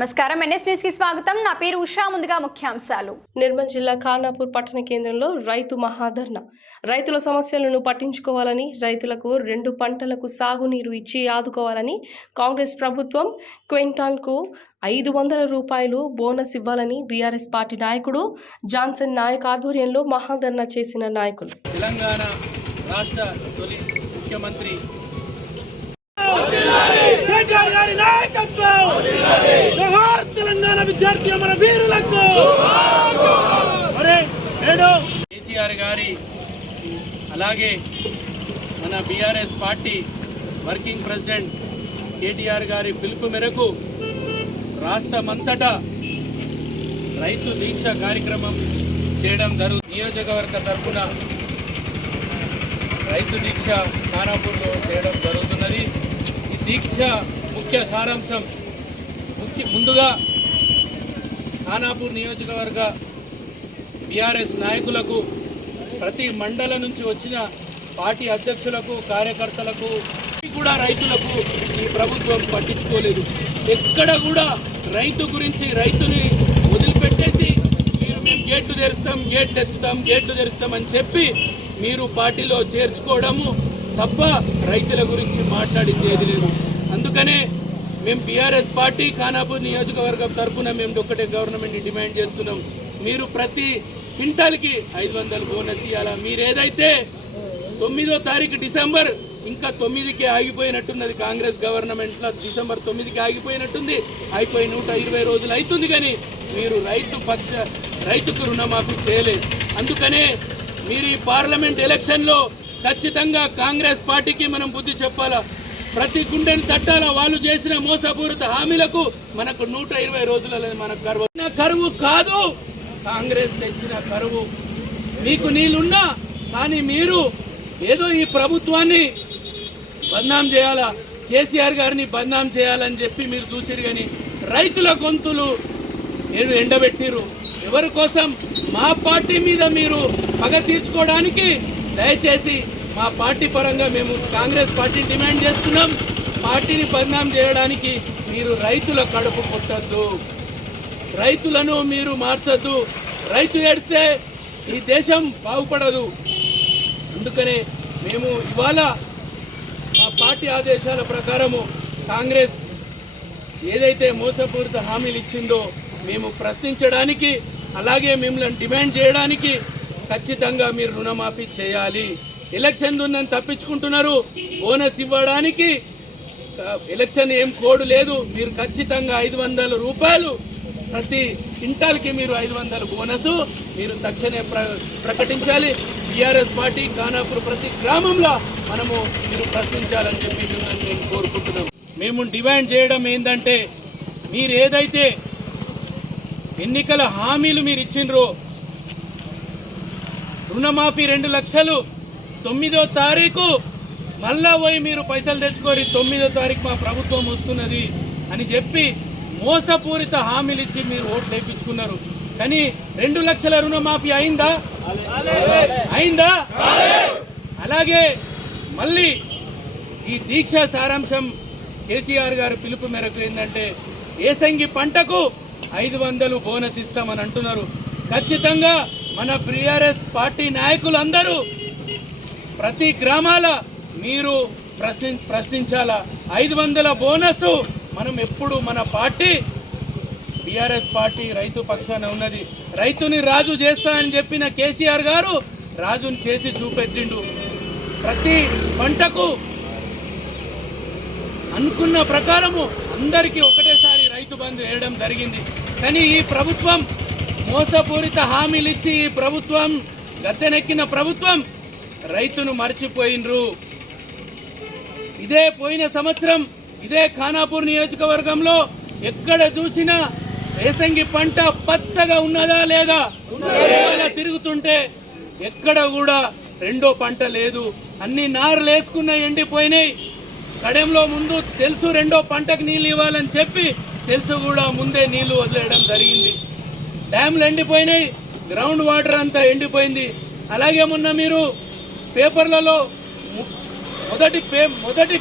నమస్కారం. ఎన్ఎస్ న్యూస్కి స్వాగతం. నా పేరు ఉషా. ముందుగా ముఖ్యాంశాలు. నిర్మల్ జిల్లా ఖానాపూర్ పట్టణ కేంద్రంలో రైతు మహాధర్ణ రైతుల సమస్యలను పట్టించుకోవాలని రైతులకు రెండు పంటలకు సాగునీరు ఇచ్చి ఆదుకోవాలని కాంగ్రెస్ ప్రభుత్వం క్వింటాల్కు ఐదు వందల రూపాయలు బోనస్ ఇవ్వాలని బీఆర్ఎస్ పార్టీ నాయకుడు జాన్సన్ నాయక్ ఆధ్వర్యంలో మహాధర్ణ చేసిన నాయకులు. తెలంగాణ రాష్ట్ర తొలి ముఖ్యమంత్రి నాయకత్వం! మన విద్యార్థి మన వీరులకు! కేసీఆర్ గారి అలాగే మన BRS party working president KTR గారి పిలుపు మేరకు రాష్ట్రమంతటా రైతు దీక్ష కార్యక్రమం చేయడం జరుగు నియోజకవర్గ తరఫున రైతు దీక్ష ఖానాపూర్లో చేయడం జరుగుతున్నది. ఈ దీక్ష ముఖ్య సారాంశం ముఖ్య ముందుగా ఖానాపూర్ నియోజకవర్గ బీఆర్ఎస్ నాయకులకు ప్రతి మండలం నుంచి వచ్చిన పార్టీ అధ్యక్షులకు కార్యకర్తలకు కూడా రైతులకు ఈ ప్రభుత్వం పట్టించుకోలేదు. ఎక్కడ కూడా రైతు గురించి రైతుని వదిలిపెట్టేసి మీరు మేము గేట్లు తెరుస్తాం గేట్లు ఎత్తుతాం గేట్లు తెరుస్తామని చెప్పి మీరు పార్టీలో చేర్చుకోవడము తప్ప రైతుల గురించి మాట్లాడింది ఏది లేదు. అందుకనే మేము బీఆర్ఎస్ పార్టీ ఖానాపూర్ నియోజకవర్గం తరఫున మేము ఒక్కటే గవర్నమెంట్ని డిమాండ్ చేస్తున్నాం. మీరు ప్రతి క్వింటాల్కి ఐదు వందలు బోనస్ ఇవ్వాలా మీరు ఏదైతే తొమ్మిదో తారీఖు డిసెంబర్ ఇంకా తొమ్మిదికి ఆగిపోయినట్టున్నది కాంగ్రెస్ గవర్నమెంట్లో డిసెంబర్ తొమ్మిదికి ఆగిపోయినట్టుంది. అయిపోయి నూట ఇరవై రోజులు అవుతుంది కానీ మీరు రైతు పక్ష రైతుకు రుణమాఫీ చేయలేదు. అందుకనే మీరు ఈ పార్లమెంట్ ఎలక్షన్లో ఖచ్చితంగా కాంగ్రెస్ పార్టీకి మనం బుద్ధి చెప్పాలా? ప్రతి గుండెని తట్టాల వాళ్ళు చేసిన మోసపూరిత హామీలకు మనకు నూట ఇరవై రోజులలో మనకు కరువు. కరువు కాదు. కాంగ్రెస్ తెచ్చిన కరువు. మీకు నీళ్ళున్నా కానీ మీరు ఏదో ఈ ప్రభుత్వాన్ని బద్నాం చేయాలా? కేసీఆర్ గారిని బద్నాం చేయాలని చెప్పి మీరు చూసిరు కానీ రైతుల గొంతులు మీరు ఎండబెట్టిరు. ఎవరి కోసం? మా పార్టీ మీద మీరు పగ తీర్చుకోవడానికి దయచేసి మా పార్టీ పరంగా మేము కాంగ్రెస్ పార్టీ డిమాండ్ చేస్తున్నాం. పార్టీని బదనాం చేయడానికి మీరు రైతుల కడుపు కొట్టద్దు. రైతులను మీరు మార్చద్దు. రైతు ఏడిస్తే ఈ దేశం బాగుపడదు. అందుకనే మేము ఇవాళ మా పార్టీ ఆదేశాల ప్రకారము కాంగ్రెస్ ఏదైతే మోసపూరిత హామీలు ఇచ్చిందో మేము ప్రశ్నించడానికి అలాగే మిమ్మల్ని డిమాండ్ చేయడానికి ఖచ్చితంగా మీరు రుణమాఫీ చేయాలి. ఎలక్షన్ ఉందని తప్పించుకుంటున్నారు. బోనస్ ఇవ్వడానికి ఎలక్షన్ ఏం కోడ్ లేదు. మీరు ఖచ్చితంగా ఐదు వందల రూపాయలు ప్రతి క్వింటాల్కి మీరు ఐదు వందల బోనస్ మీరు తక్షణమే ప్ర ప్రకటించాలి. టీఆర్ఎస్ పార్టీ ఖానాపూర్ ప్రతి గ్రామంలో మనము మీరు ప్రశ్నించాలని చెప్పి మిమ్మల్ని నేను కోరుకుంటున్నాం. మేము డిమాండ్ చేయడం ఏంటంటే మీరు ఏదైతే ఎన్నికల హామీలు మీరు ఇచ్చిండ్రో రుణమాఫీ రెండు లక్షలు తొమ్మిదో తారీఖు. మళ్ళా పోయి మీరు పైసలు తెచ్చుకొని తొమ్మిదో తారీఖు మా ప్రభుత్వం వస్తున్నది అని చెప్పి మోసపూరిత హామీలు ఇచ్చి మీరు ఓట్లు వేయించుకున్నారు. కానీ రెండు లక్షల రుణమాఫీ అయిందా? అయిందా? అలాగే మళ్ళీ ఈ దీక్ష సారాంశం కేసీఆర్ గారు పిలుపు మేరకు ఏంటంటే ఏసంగి పంటకు ఐదు వందలు బోనస్ ఇస్తామని అంటున్నారు. ఖచ్చితంగా మన బీఆర్ఎస్ పార్టీ నాయకులందరూ ప్రతి గ్రామాల మీరు ప్రశ్ని ప్రశ్నించాలా? ఐదు వందల బోనస్ మనం ఎప్పుడు మన పార్టీ బీఆర్ఎస్ పార్టీ రైతు పక్షాన ఉన్నది. రైతుని రాజు చేస్తానని చెప్పిన కేసీఆర్ గారు రాజుని చేసి చూపెట్టిండు. ప్రతి పంటకు అనుకున్న ప్రకారము అందరికీ ఒకటేసారి రైతు బంధు వేయడం జరిగింది. కానీ ఈ ప్రభుత్వం మోసపూరిత హామీలు ఇచ్చి ఈ ప్రభుత్వం గద్దెనెక్కిన ప్రభుత్వం రైతును మర్చిపోయినరు. ఇదే పోయిన సంవత్సరం ఇదే ఖానాపూర్ నియోజకవర్గంలో ఎక్కడ చూసినా వేసంగి పంట పచ్చగా ఉన్నదా లేదా? తిరుగుతుంటే ఎక్కడ కూడా రెండో పంట లేదు. అన్ని నారులు వేసుకున్న ఎండిపోయినాయి. కడెంలో ముందు తెలుసు రెండో పంటకు నీళ్ళు ఇవ్వాలని చెప్పి తెలుసు కూడా ముందే నీళ్ళు వదిలేయడం జరిగింది. డ్యామ్లు ఎండిపోయినాయి గ్రౌండ్ వాటర్ అంతా ఎండిపోయింది. అలాగే మొన్న మీరు పేపర్లలో ము- మొదటి పే మొదటి